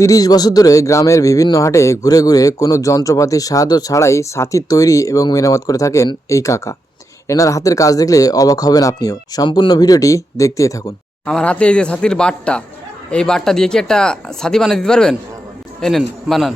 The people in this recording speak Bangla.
30 বছর ধরে গ্রামের বিভিন্ন হাটে ঘুরে ঘুরে কোনো যন্ত্রপাতির সাহায্য ছাড়াই ছাতি তৈরি এবং মেরামত করে থাকেন এই কাকা। এনার হাতের কাজ দেখলে অবাক হবেন আপনিও। সম্পূর্ণ ভিডিওটি দেখতেই থাকুন। আমার হাতে এই যে ছাতির বাটটা, এই বাটটা দিয়ে কি একটা ছাতি বানিয়ে দিতে পারবেন? এনেন, বানান।